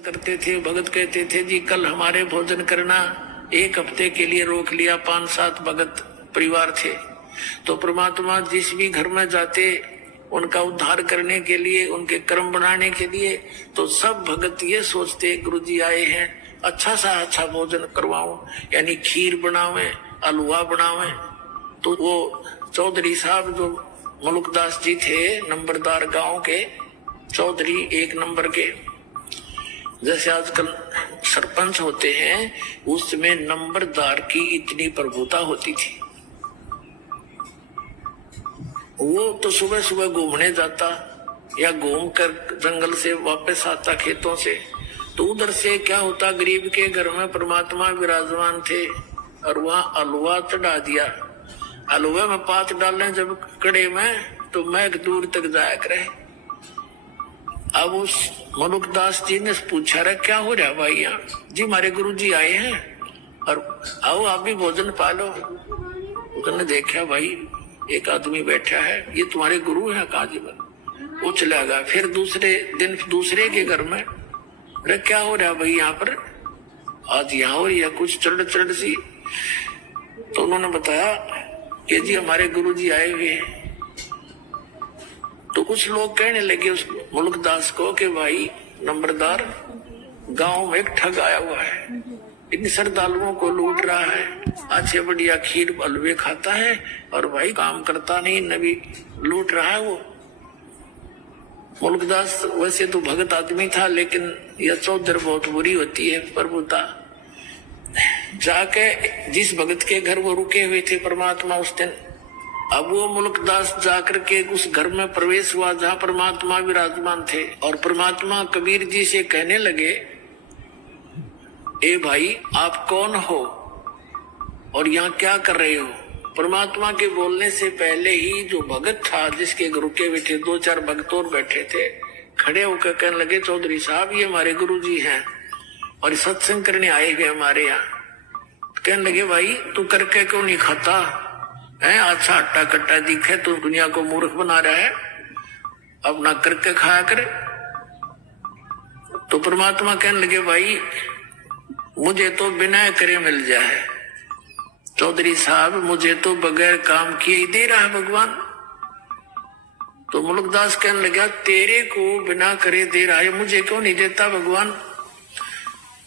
करते थे। भगत कहते थे जी कल हमारे भोजन करना, एक हफ्ते के लिए रोक लिया। 5-7 भगत परिवार थे। तो परमात्मा जिस भी घर में जाते उनका उद्धार करने के लिए, उनके कर्म बनाने के लिए, तो सब भगत ये सोचते गुरुजी आए हैं, अच्छा सा अच्छा भोजन करवाऊं, यानी खीर बनावे, हलवा बनावे। तो वो चौधरी साहब जो मुल्कदास जी थे, नंबरदार गांव के चौधरी 1 नंबर के, जैसे आजकल सरपंच होते हैं, उसमें नंबरदार की इतनी प्रभुता होती थी। वो तो सुबह सुबह घूमने जाता या घूम कर जंगल से वापस आता खेतों से, तो उधर से क्या होता, गरीब के घर में परमात्मा विराजमान थे और वहां हलवा चढ़ा दिया। हलवे में पात डालने जब कड़े में, तो मैं दूर तक जाया करे। अब उस मनुकदास जी ने पूछा रहा क्या हो रहा भाई यहाँ? जी हमारे गुरु जी आए हैं और आओ आप भी भोजन पालो। उसने देखा भाई एक आदमी बैठा है, ये तुम्हारे गुरु हैं? कहा जी बन। वो चला गया। फिर दूसरे दिन दूसरे के घर में, अरे क्या हो रहा भाई यहाँ पर? आज यहाँ हो रही है कुछ चढ़ सी। तो उन्होंने बताया कि जी हमारे गुरु जी आए हुए हैं। तो कुछ लोग कहने लगे उस मुल्कदास को कि भाई नंबरदार, गांव में एक ठग आया हुआ है, इन श्रद्धालुओं को लूट रहा है, अच्छे बढ़िया खीर हलवे खाता है और भाई काम करता नहीं, नबी लूट रहा है। वो मुल्कदास वैसे तो भगत आदमी था, लेकिन यह चौधर बहुत बुरी होती है प्रभुता। जाके जिस भगत के घर वो रुके हुए थे परमात्मा उस दिन, अब वो मुल्कदास जाकर के उस घर में प्रवेश हुआ जहां परमात्मा विराजमान थे। और परमात्मा कबीर जी से कहने लगे, ए भाई आप कौन हो और यहाँ क्या कर रहे हो? परमात्मा के बोलने से पहले ही जो भगत था जिसके गुरु के बैठे 2-4 भगत और बैठे थे, खड़े होकर कहने लगे चौधरी साहब ये हमारे गुरु जी हैं और सत्संग करने आए हुए हमारे यहाँ। कहने लगे भाई तू करके क्यों नहीं खाता है? अच्छा हट्टा कट्टा दिखे तो दुनिया को मूर्ख बना रहा है, अब ना करके खाया करे। तो परमात्मा कहने लगे भाई मुझे तो बिना करे मिल जाए, चौधरी साहब मुझे तो बगैर काम किए ही दे रहा है भगवान। तो मुल्कदास कहने लगा तेरे को बिना करे दे रहा है, मुझे क्यों नहीं देता भगवान?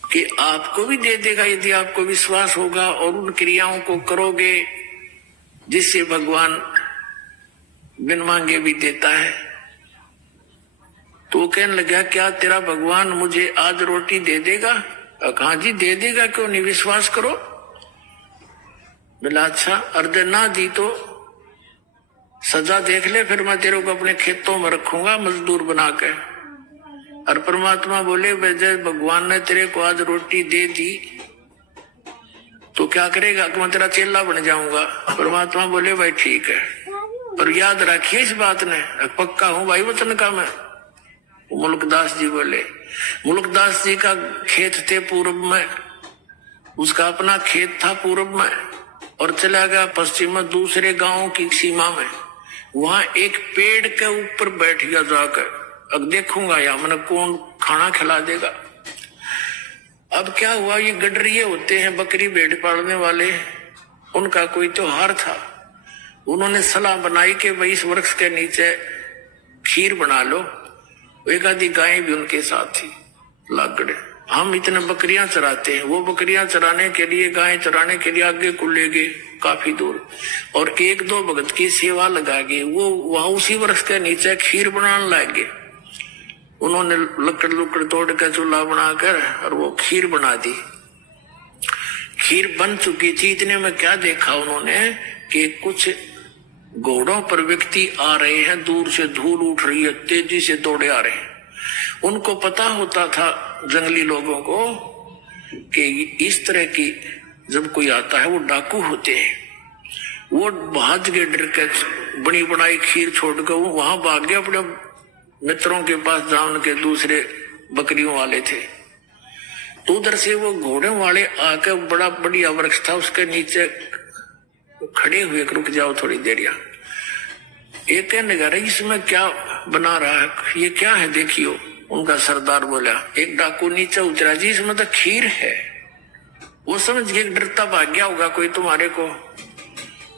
कि आपको भी दे देगा यदि आपको विश्वास होगा और उन क्रियाओं को करोगे जिससे भगवान बिन मांगे भी देता है। तो कहने लगा क्या तेरा भगवान मुझे आज रोटी दे देगा? कहा जी दे देगा, क्यों नहीं, विश्वास करो। बोला अच्छा, अर्धे ना दी तो सजा देख ले, फिर मैं तेरे को अपने खेतों में रखूंगा मजदूर बना के। और परमात्मा बोले जब भगवान ने तेरे को आज रोटी दे दी तो क्या करेगा? मैं तेरा चेला बन जाऊंगा। परमात्मा बोले भाई ठीक है, पर याद रखिए इस बात ने, पक्का हूं भाई वचन का मैं। मुल्कदास जी बोले, मुल्कदास जी का खेत थे पूर्व में, उसका अपना खेत था पूर्व में, और चला गया पश्चिम में दूसरे गांव की सीमा में। वहां एक पेड़ के ऊपर बैठ गया जाकर, अब देखूंगा या मैंने कौन खाना खिला देगा। अब क्या हुआ, ये गडरिये होते हैं बकरी भेड़ पालने वाले, उनका कोई त्योहार था। उन्होंने सलाह बनाई कि भाई इस वृक्ष के नीचे खीर बना लो। एक आधी गाय भी उनके साथ थी लागड़े। हम इतने बकरियां चराते हैं, वो बकरियां चराने के लिए, गाय चराने के लिए आगे को ले गए काफी दूर, और 1-2 भगत की सेवा लगा गए। वो वहां उसी वृक्ष के नीचे खीर बनाने लग गए। उन्होंने लकड़ तोड़ कर चूल्हा बनाकर और वो खीर बना दी। खीर बन चुकी थी, इतने में क्या देखा उन्होंने कि कुछ घोड़ों पर व्यक्ति आ रहे हैं, दूर से धूल उठ रही है, तेजी से दौड़े आ रहे हैं। उनको पता होता था जंगली लोगों को कि इस तरह की जब कोई आता है वो डाकू होते हैं। वो भाग के डर के बनी बनाई खीर छोड़कर वो वहां भाग गए अपने मित्रों के पास, जहां उनके दूसरे बकरियों वाले थे। तो उधर से वो घोड़े वाले आकर, बड़ा बढ़िया वृक्ष था उसके नीचे खड़े हुए, रुक जाओ थोड़ी देर यहाँ। एक कहने लगा इसमें क्या बना रहा है, ये क्या है देखियो। उनका सरदार बोला। एक डाकू नीचे उतरा, जी इसमें तो खीर है। वो समझ के डरता भाग गया होगा कोई तुम्हारे को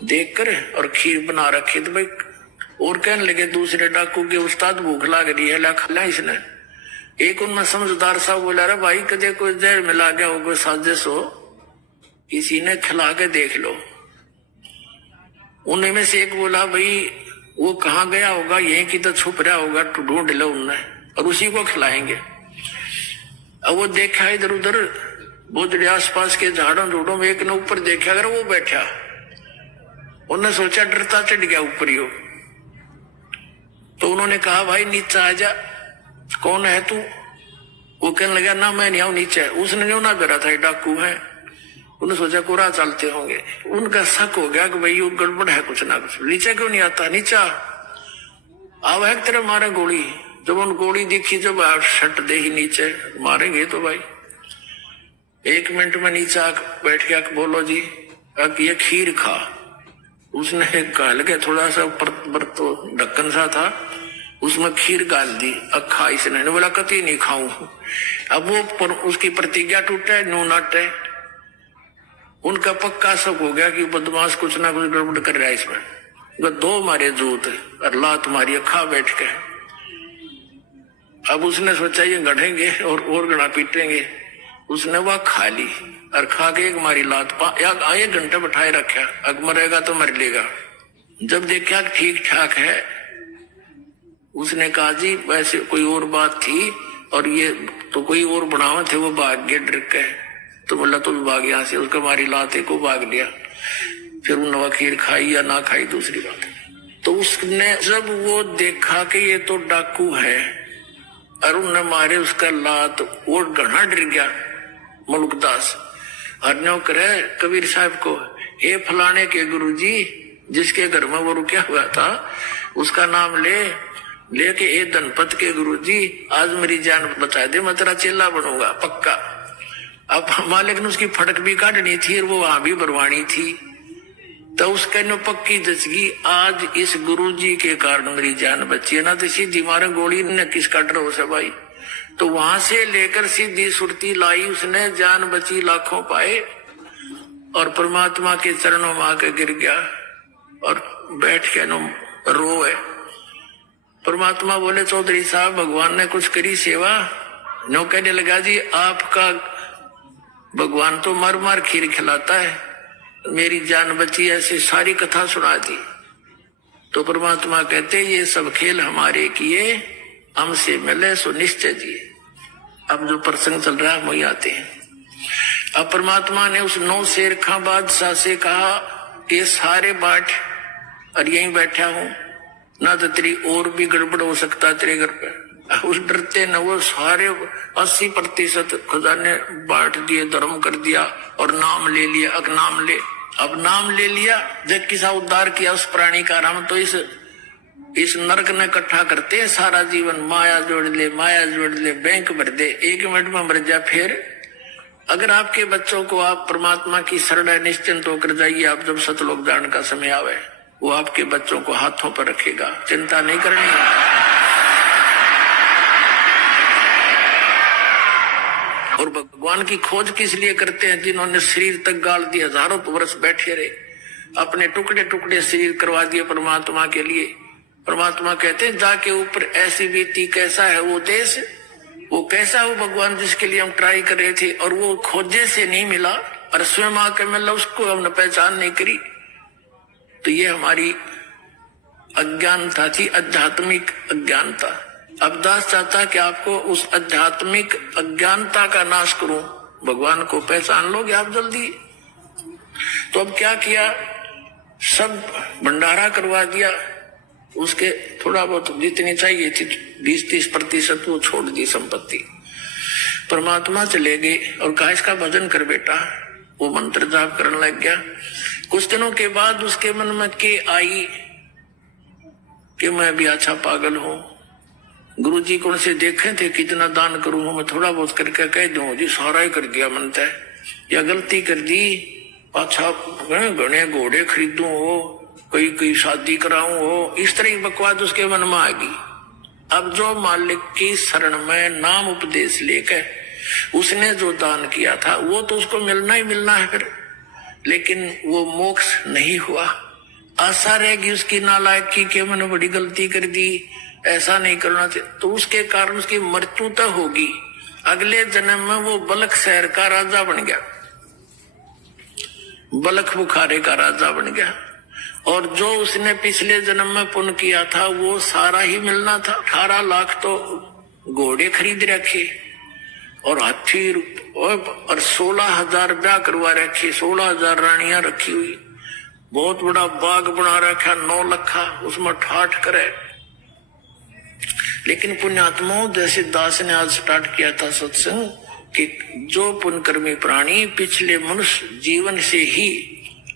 देख कर, और खीर बना रखी। तो भाई और कहने लगे दूसरे डाकू के, उस्ताद भूख लाग रही है, ला खा इसने। एक उनमें समझदार साहब बोला, अरे भाई कदे कोई जहर मिला गया हो, कोई साजिश हो, किसी ने खिला के देख लो। उनमें से एक बोला, भाई वो कहाँ गया होगा, यहीं की तो छुप रहा होगा, ढूंढ लो उनने और उसी को खिलाएंगे। अब वो देखा इधर उधर बोझड़े आसपास के झाड़ों झूड़ों में, एक ने ऊपर देखा, अगर वो बैठा, उन्होंने सोचा डरता चढ़ गया ऊपर ही हो। तो उन्होंने कहा, भाई नीचे आ जा, कौन है तू? वो कहने लगा, ना मैं नहीं आऊं नीचे। उसने न्यों ना करा था, डाकू है। उन्होंने सोचा कोरा चलते होंगे। उनका शक हो गया कि भाई गड़बड़ है कुछ ना कुछ, नीचे क्यों नहीं आता? नीचा अब है तेरे मारे गोली। जब उन गोली दिखी, जब आप शट दे ही नीचे, मारेंगे तो भाई। 1 मिनट में नीचे बैठ के बोलो जी ये खीर खा। उसने गाल के थोड़ा सा तो ढक्कन सा था, उसमें खीर गाल दी, अखा इसने बोला कति नहीं खाऊं। अब वो उसकी प्रतिज्ञा टूटे, नो नाटे। उनका पक्का शक हो गया कि बदमाश कुछ ना कुछ गड़बड़ कर रहा है इसमें। 2 मारे जूत और लात मारी अखा बैठ के। अब उसने सोचा ये गढ़ेंगे और गड़ा पीटेंगे। उसने वह खा ली और खा के एक मारी लात, 1 घंटे बैठाए रखा, अब मरेगा तो मर लेगा। जब देखा ठीक ठाक है, उसने कहा जी वैसे कोई और बात थी, और ये तो कोई और बनावा थे, वो भाग गए डर के। तो बोला तो भाग यहाँ से, उसका मारी लाते को भाग लिया। फिर उन्होंने खीर खाई या ना खाई दूसरी बात। तो उसने जब वो देखा कि ये तो डाकू है और उन्होंने मारे उसका लात, वो घना डर गया मुल्कदास। हरन्यो करे कबीर साहब को, हे फलाने के गुरुजी जिसके घर में वो रुका हुआ था, उसका नाम लेके ए धनपत के गुरुजी आज मेरी जान बचा दे, मैं तेरा चेला बनूंगा पक्का। अब मालिक ने उसकी फटक भी काटनी थी और वो वहां भी बरवानी थी। तो उसके नो पक्की जचगी, आज इस गुरुजी के कारण मेरी जान बची है, ना तो सीधी मारे गोली ने किसका डर हो से भाई। तो वहां से लेकर सीधी सुरती लाई उसने, जान बची लाखों पाए, और परमात्मा के चरणों में आके गिर गया और बैठ के नो रोए। परमात्मा बोले, चौधरी साहब भगवान ने कुछ करी सेवा? नो कहने लगा, जी आपका भगवान तो मर मार खीर खिलाता है, मेरी जान बची, ऐसे सारी कथा सुना दी। तो परमात्मा कहते, ये सब खेल हमारे किए, हमसे मिले सो निश्चय जिए। अब जो प्रसंग चल रहा है वही आते हैं। अब परमात्मा ने उस 9 शेर खां बादशाह से कहा कि सारे बाट और यहीं बैठा हूं, ना तो तेरी और भी गड़बड़ हो सकता तेरे घर पे। उस डरते न वो सारे 80% खजाने बांट दिए, धर्म कर दिया और नाम ले लिया। अब नाम ले लिया, जब किसा उद्धार किया उस प्राणी का। हम तो इस नरक ने इकट्ठा करते हैं सारा जीवन, माया जोड़ ले बैंक भर दे, 1 मिनट में मर जा। फिर अगर आपके बच्चों को आप परमात्मा की शरण निश्चिंत होकर जाइए, आप जब सतलोक जान का समय आवे, वो आपके बच्चों को हाथों पर रखेगा, चिंता नहीं करनी। और भगवान की खोज किस लिए करते हैं? जिन्होंने शरीर तक गाल दिया, हजारों वर्ष बैठे रहे, अपने टुकड़े टुकड़े शरीर करवा दिए परमात्मा के लिए। परमात्मा कहते हैं, जाके ऊपर ऐसी बीती, कैसा है वो देश, वो कैसा है वो भगवान जिसके लिए हम ट्राई कर रहे थे, और वो खोजे से नहीं मिला और स्वयं आके मिला, उसको हमने पहचान नहीं करी। तो ये हमारी अज्ञानता थी, आध्यात्मिक अज्ञानता। अब दास चाहता कि आपको उस आध्यात्मिक अज्ञानता का नाश करूं, भगवान को पहचान लोगे आप जल्दी। तो अब क्या किया, सब भंडारा करवा दिया, उसके थोड़ा बहुत जितनी चाहिए थी 20-30% वो छोड़ दी संपत्ति। परमात्मा चले गए और कहा इसका भजन कर बेटा। वो मंत्र जाप करने लग गया। कुछ दिनों के बाद उसके मन में के आई कि मैं भी अच्छा पागल हूं, गुरुजी कौन से देखे थे कितना दान करूं, मैं थोड़ा बहुत करके कह दूं जी सारा ही कर दिया मनता है, या गलती कर दी, अच्छा घने घोड़े खरीदूं हो, कोई शादी कराऊं हो, इस तरह की बकवास उसके मन में आ गई। अब जो मालिक की शरण में नाम उपदेश लेकर उसने जो दान किया था वो तो उसको मिलना ही मिलना है फिर, लेकिन वो मोक्ष नहीं हुआ। आशा रहेगी उसकी नालायकी के मैंने बड़ी गलती कर दी, ऐसा नहीं करना चाहिए, तो उसके कारण उसकी मृत्यु तो होगी। अगले जन्म में वो बलख शहर का राजा बन गया, बलख बुखारे का राजा बन गया, और जो उसने पिछले जन्म में पुण्य किया था वो सारा ही मिलना था। 18 लाख तो घोड़े खरीद रखे और हाथी और 16,000 ब्याह करवा रखे, 16,000 रानियां रखी हुई, बहुत बड़ा बाग बना रखा 9 लखा, उसमें ठाठ करे। लेकिन पुण्यात्माओं, जैसे दास ने आज स्टार्ट किया था सत्संग कि जो पुण्यकर्मी प्राणी पिछले मनुष्य जीवन से ही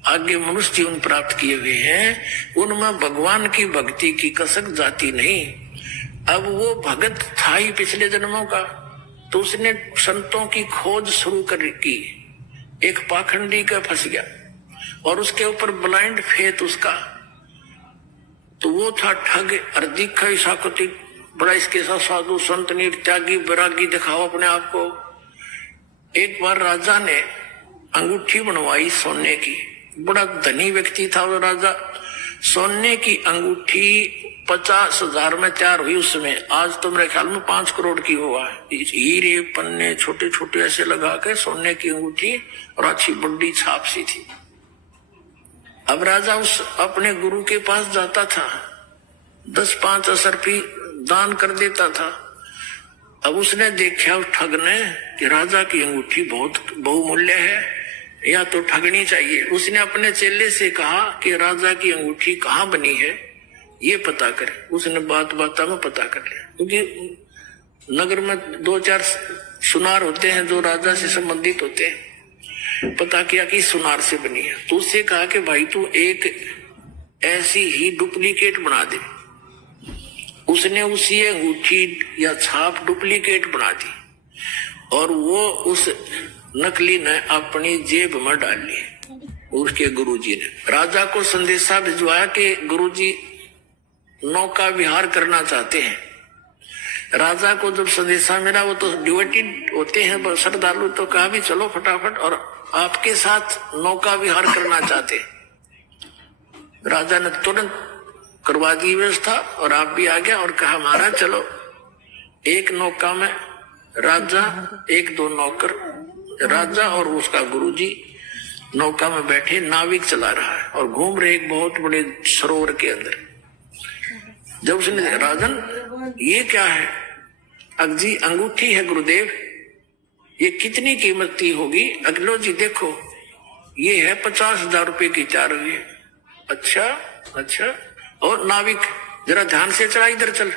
आगे मनुष्य जीवन प्राप्त किए हुए हैं, उनमें भगवान की भक्ति की कसक जाती नहीं। अब वो भगत था ही पिछले जन्मों का, तो उसने संतों की खोज शुरू कर की, एक पाखंडी का फंस गया और उसके ऊपर ब्लाइंड फेथ उसका, तो वो था ठग अर्धिक साकुति, बड़ा इसके साथ साधु संत नीर त्यागी बैरागी दिखाओ अपने आप को। एक बार राजा ने अंगूठी बनवाई सोने की, बड़ा धनी व्यक्ति था वो राजा। सोने की अंगूठी 50,000 में तैयार हुई उस समय, आज तो मेरे ख्याल में 5 करोड़ की हुआ है। हीरे पन्ने छोटे छोटे ऐसे लगा के सोने की अंगूठी और अच्छी बड़ी छाप सी थी। अब राजा उस अपने गुरु के पास जाता था, 10-5 रुपये दान कर देता था। अब उसने देखा उस ठग ने कि राजा की अंगूठी बहुत बहुमूल्य है, या तो ठगनी चाहिए। उसने अपने चेले से कहा कि राजा की अंगूठी कहाँ बनी है ये पता करे। उसने बात में पता कर लिया, क्योंकि नगर में 2-4 सुनार होते हैं जो राजा से संबंधित होते हैं। पता किया कि सुनार से बनी है, तो उससे कहा कि भाई तू एक ऐसी ही डुप्लीकेट बना दे। उसने उसी अंगूठी या छाप डुप्लीकेट बना दी और वो उस नकली ने अपनी जेब में डाल ली। उसके गुरुजी ने राजा को संदेशा भिजवाया कि गुरुजी नौका विहार करना चाहते हैं। राजा को जब संदेशा मिला, वो तो डिवोटेड होते हैं श्रद्धालु, तो कहा भी चलो फटाफट, और आपके साथ नौका विहार करना चाहते। राजा ने तुरंत करवा दी व्यवस्था और आप भी आ गया और कहा महाराज चलो। एक नौका में राजा, 1-2 नौकर, राजा और उसका गुरुजी नौका में बैठे, नाविक चला रहा है और घूम रहे एक बहुत बड़े सरोवर के अंदर। जब उसने राजन ये क्या है? अगजी अंगूठी है गुरुदेव, ये कितनी कीमत की होगी? अगलो जी देखो ये है 50,000 रुपए की चार हुई। अच्छा। और नाविक जरा ध्यान से चला, इधर चल।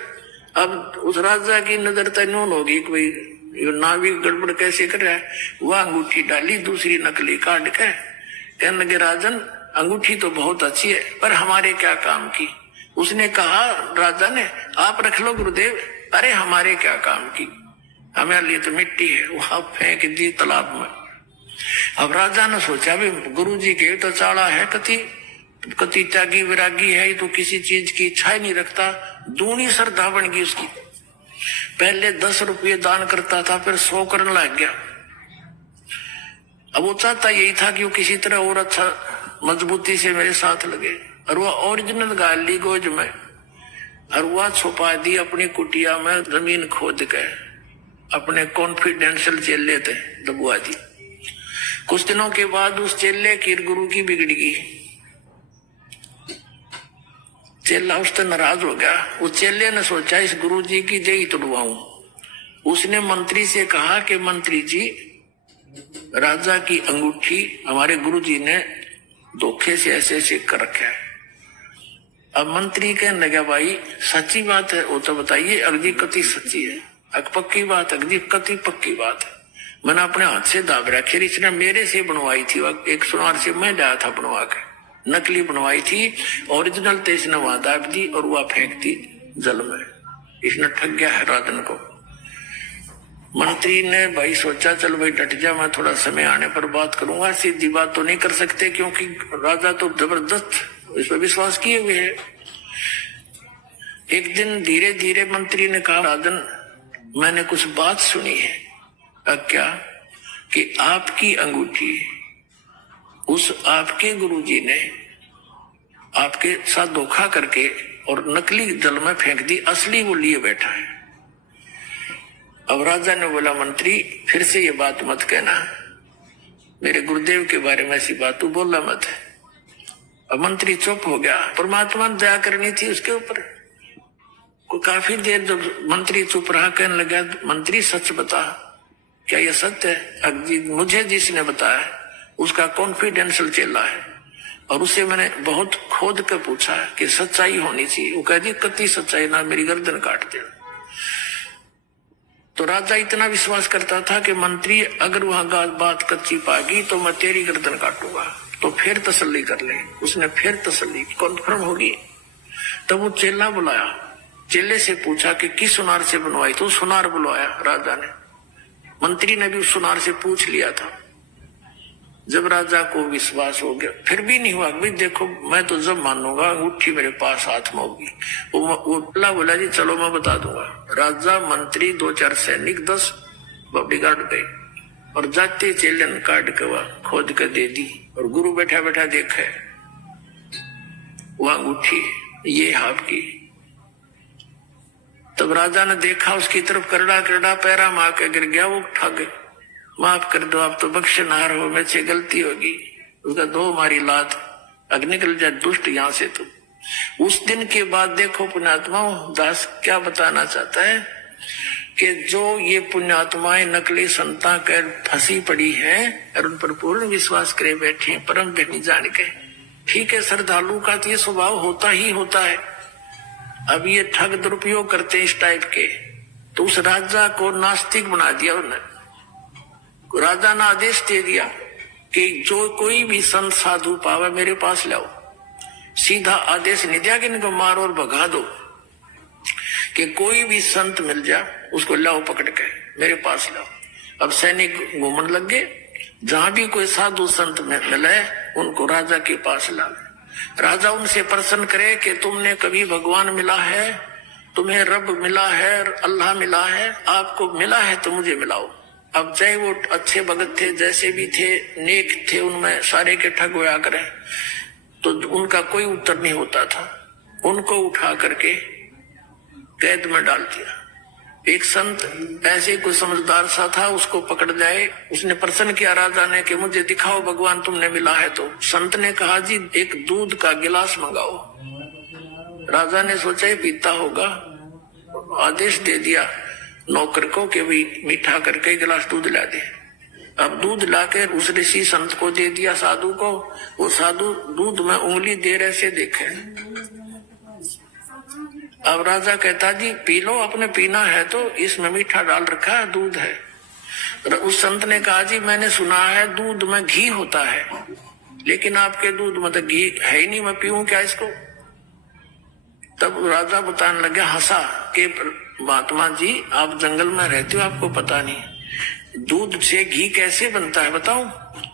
अब उस राजा की नजर तैनून होगी, कोई नाविक गड़बड़ कैसे कर रहा है। वह अंगूठी डाली, दूसरी नकली काट के कहने लगे राजन अंगूठी तो बहुत अच्छी है, पर हमारे क्या काम की? उसने कहा राजा ने, आप रख लो गुरुदेव। अरे हमारे क्या काम की, हमारे लिए तो मिट्टी है। वहां फेंक दी तालाब में। अब राजा ने सोचा भी गुरु जी के तो चाड़ा है, कति त्यागी विरागी है, ये तो किसी चीज की इच्छा ही नहीं रखता। दूनी श्रद्धा बन गई उसकी। पहले 10 रुपये दान करता था, फिर 100 करने लग गया। अब वो चाहता यही था कि वो किसी तरह और अच्छा मजबूती से मेरे साथ लगे, और वह ओरिजिनल गाल ली गोज में, और वह छुपा दी अपनी कुटिया में जमीन खोद के। अपने कॉन्फिडेंशियल चेले थे दबुआ जी। कुछ दिनों के बाद उस चेले की गुरु की बिगड़ गई। चेला उससे नाराज हो गया। उस चेले ने सोचा इस गुरु जी की जय तोड़वाऊं। उसने मंत्री से कहा कि मंत्री जी, राजा की अंगूठी हमारे गुरु जी ने धोखे से ऐसे ऐसे कर रखा है। अब मंत्री कहने लगा भाई सच्ची बात है वो तो बताइए। अगदी कति सच्ची है, पक्की बात, अगदी कति पक्की बात है। मैंने अपने हाथ से दाब रखी, इसने मेरे से बनवाई थी। एक सुनार से मैं जाया था बनवा के, नकली बनवाई थी। ओरिजिनल तो इसने वहां दाब दी और वह फेंक दी जल में। इसने ठग गया है राजन को। मंत्री ने भाई सोचा चल भाई डट जा, मैं थोड़ा समय आने पर बात करूंगा। सीधी बात तो नहीं कर सकते क्योंकि राजा तो जबरदस्त इस पर विश्वास किए हुए है। एक दिन धीरे धीरे मंत्री ने कहा, राजन मैंने कुछ बात सुनी है। अब क्या? कि आपकी अंगूठी उस आपके गुरुजी ने आपके साथ धोखा करके और नकली जल में फेंक दी, असली वो लिए बैठा है। अब राजा ने बोला, मंत्री फिर से ये बात मत कहना, मेरे गुरुदेव के बारे में ऐसी बात तू बोला मत। अब मंत्री चुप हो गया। परमात्मा ने दया करनी थी उसके ऊपर। काफी देर जब मंत्री चुप रहा, कहने लगा, मंत्री सच बता, क्या यह सत्य है? मुझे जिसने बताया उसका कॉन्फिडेंशियल चेला है और उसे मैंने बहुत खोद कर पूछा कि सच्चाई होनी चाहिए। वो कह दी, कति सच्चाई ना, मेरी गर्दन काट दे। तो राजा इतना विश्वास करता था कि मंत्री अगर वहां बात कच्ची पागी तो मैं तेरी गर्दन काटूंगा, तो फिर तसल्ली कर ले। उसने फिर तसल्ली कॉन्फर्म होगी। तब वो चेला बुलाया, चेले से पूछा कि किस सुनार से बनवाई? तो सुनार बुलवाया राजा ने। मंत्री ने भी उस सुनार से पूछ लिया था। जब राजा को विश्वास हो गया, फिर भी नहीं हुआ, भाई देखो मैं तो जब मानूंगा अंगूठी मेरे पास हाथ में होगी। वो बोला जी चलो मैं बता दूंगा। राजा, मंत्री, 2-4 सैनिक, 10 बॉडीगार्ड गए और जाते चेलन काट के वह खोद के दे दी। और गुरु बैठा बैठा देखे वो अंगूठी ये आपकी। तब राजा ने देखा, उसकी तरफ करड़ा करड़ा पैरा मार के गिर गया। वो ठग, माफ कर दो, आप तो बख्शनार हो, मुझसे गलती होगी। उसका दो मारी लात, अग निकल जाए दुष्ट यहां से। तो उस दिन के बाद देखो पुण्यात्मा दास क्या बताना चाहता है कि जो ये पुण्यात्माएं नकली संता कर फंसी पड़ी हैं और उन पर पूर्ण विश्वास करे बैठे परम धनी जान के। ठीक है, श्रद्धालु का तो ये स्वभाव होता ही होता है। अब ये ठग दुरुपयोग करते हैं इस टाइप के। तो उस राजा को नास्तिक बना दिया उन्होंने। राजा ने आदेश दे दिया कि जो कोई भी संत साधु पावे मेरे पास लाओ। सीधा आदेश नहीं दिया कि इनको मारो और भगा दो, कि कोई भी संत मिल जा उसको लाओ पकड़ के मेरे पास लाओ। अब सैनिक घूमने लग गए, जहां भी कोई साधु संत मिले उनको राजा के पास लाओ। राजा उनसे प्रश्न करे कि तुमने कभी भगवान मिला है, तुम्हें रब मिला है, अल्लाह मिला है? आपको मिला है तो मुझे मिलाओ। अब चाहे वो अच्छे भगत थे, जैसे भी थे, नेक थे, उनमें सारे के ठग हुआ करे, तो उनका कोई उत्तर नहीं होता था। उनको उठा करके कैद में डाल दिया। एक संत ऐसे कोई समझदार सा था, उसको पकड़ जाए। उसने प्रश्न किया राजा ने कि मुझे दिखाओ भगवान तुमने मिला है तो। संत ने कहा जी एक दूध का गिलास मंगाओ। राजा ने सोचा ये पीता होगा, आदेश दे दिया नौकर को कि भाई मीठा करके गिलास दूध ला दे। अब दूध लाकर उस ऋषि संत को दे दिया, साधु को। वो साधु दूध में उंगली दे रहे से देखे। अब राजा कहता जी पी लो, अपने पीना है तो, इसमें मीठा डाल रखा है, दूध है। उस संत ने कहा जी मैंने सुना है दूध में घी होता है, लेकिन आपके दूध में तो घी है ही नहीं, मैं पीऊं क्या इसको? तब राजा बताने लगा, हंसा कि महात्मा जी आप जंगल में रहते हो, आपको पता नहीं दूध से घी कैसे बनता है बताऊं?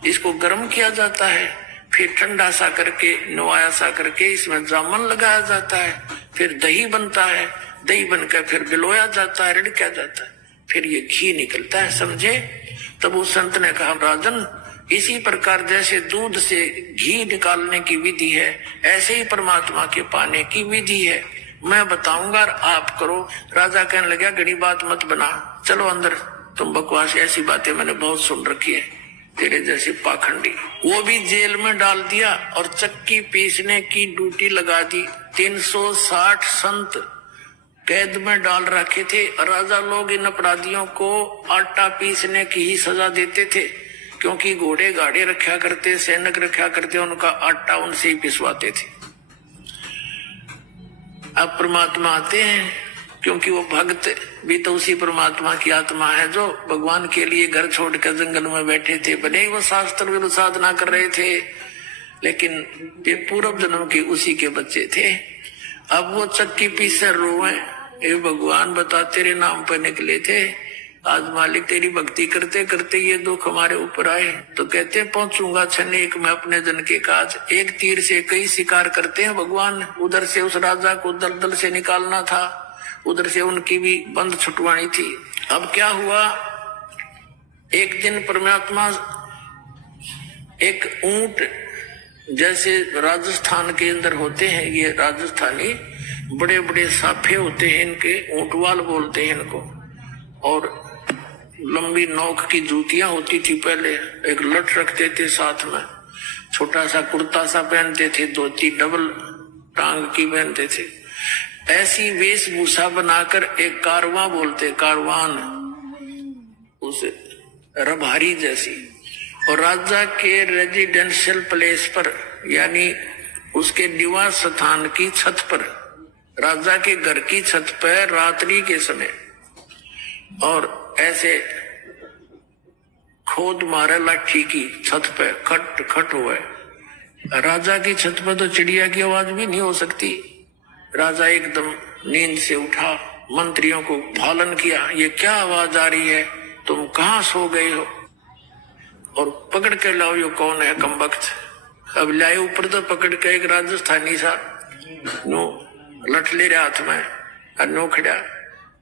इसको गर्म किया जाता है, फिर ठंडा सा करके नवाया सा करके इसमें जामुन लगाया जाता है, फिर दही बनता है, दही बनकर फिर भिलोया जाता है, रिड़का जाता है, फिर ये घी निकलता है, समझे? तब उस संत ने कहा राजन इसी प्रकार जैसे दूध से घी निकालने की विधि है, ऐसे ही परमात्मा के पाने की विधि है, मैं बताऊंगा और आप करो। राजा कहने लगा घड़ी बात मत बना, चलो अंदर, तुम बकवास ऐसी बातें मैंने बहुत सुन रखी है, तेरे जैसे पाखंडी। वो भी जेल में डाल दिया और चक्की पीसने की ड्यूटी लगा दी। 360 संत कैद में डाल रखे थे। राजा लोग इन अपराधियों को आटा पीसने की ही सजा देते थे, क्योंकि घोड़े गाड़े रखा करते, सैनिक रखा करते, उनका आटा उनसे ही पिसवाते थे। अब परमात्मा आते हैं, क्योंकि वो भक्त भी तो उसी परमात्मा की आत्मा है जो भगवान के लिए घर छोड़कर जंगल में बैठे थे। भले ही वो शास्त्र विरुद्ध साधना कर रहे थे, लेकिन ये पूर्व जन्म के उसी के बच्चे थे। अब वो चक्की पीसर रोए, ए भगवान बता तेरे नाम पर निकले थे, आज मालिक तेरी भक्ति करते करते ये दुख हमारे ऊपर आए। तो कहते पहुंचूंगा क्षण एक मैं अपने जन के काज। एक तीर से कई शिकार करते हैं भगवान। उधर से उस राजा को दलदल से निकालना था, उधर से उनकी भी बंद छुटवानी थी। अब क्या हुआ, एक दिन परमात्मा एक ऊंट, जैसे राजस्थान के अंदर होते हैं ये राजस्थानी, बड़े बड़े साफे होते हैं इनके, ऊंटवाल बोलते हैं इनको, और लंबी नोक की जूतियां होती थी पहले, एक लठ रखते थे साथ में, छोटा सा कुर्ता सा पहनते थे, धोती डबल टांग की पहनते थे। ऐसी वेशभूषा बनाकर एक कारवां बोलते, कारवान, उस रभारी जैसी, और राजा के रेजिडेंशियल प्लेस पर यानी उसके निवास स्थान की छत पर, राजा के घर की छत पर रात्रि के समय, और ऐसे खोद मारे लाठी की छत पे, खट खट हुआ। राजा की छत पर तो चिड़िया की आवाज भी नहीं हो सकती। राजा एकदम नींद से उठा, मंत्रियों को भालन किया, ये क्या आवाज आ रही है, तुम कहाँ सो गए हो, और पकड़ के लाओ ये कौन है कमबख्त। अब लाए ऊपर तो पकड़ के एक राजस्थानी सा नो लठ ले रहा हाथ में, नो खड़ा।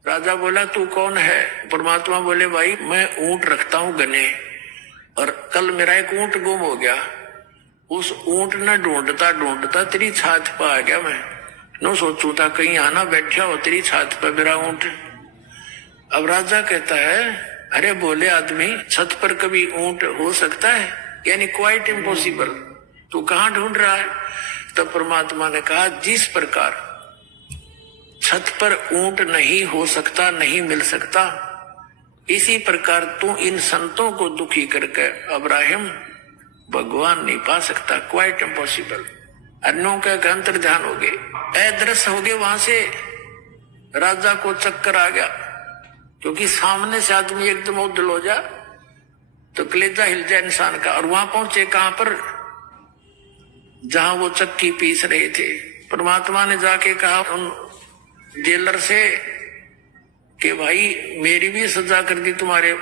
राजा बोला तू कौन है? परमात्मा बोले भाई मैं ऊंट रखता हूं गने, और कल मेरा एक ऊंट गुम हो गया, उस ऊंट ने ढूंढता ढूंढता तेरी छात पर आ गया। मैं नो सोचू था कहीं आना बैठा हो तेरी छात पर मेरा ऊंट। अब राजा कहता है अरे बोले आदमी, छत पर कभी ऊंट हो सकता है, यानी क्वाइट इम्पॉसिबल, तू कहाँ ढूंढ रहा है? तब परमात्मा ने कहा जिस प्रकार छत पर ऊंट नहीं हो सकता, नहीं मिल सकता, इसी प्रकार तू इन संतों को दुखी करके अब्राहिम भगवान नहीं पा सकता, क्वाइट इम्पॉसिबल। अन्यों का अंतर ध्यान हो गए, अदृश्य हो गए। वहां से राजा को चक्कर आ गया, क्योंकि सामने से आदमी एकदम उदल हो जा तो कलेजा हिल जाए इंसान का। और वहां पहुंचे कहां पर, जहां वो चक्की पीस रहे थे। परमात्मा ने जाके कहा उन जेलर से कि भाई मेरी भी सजा कर दी तुम्हारे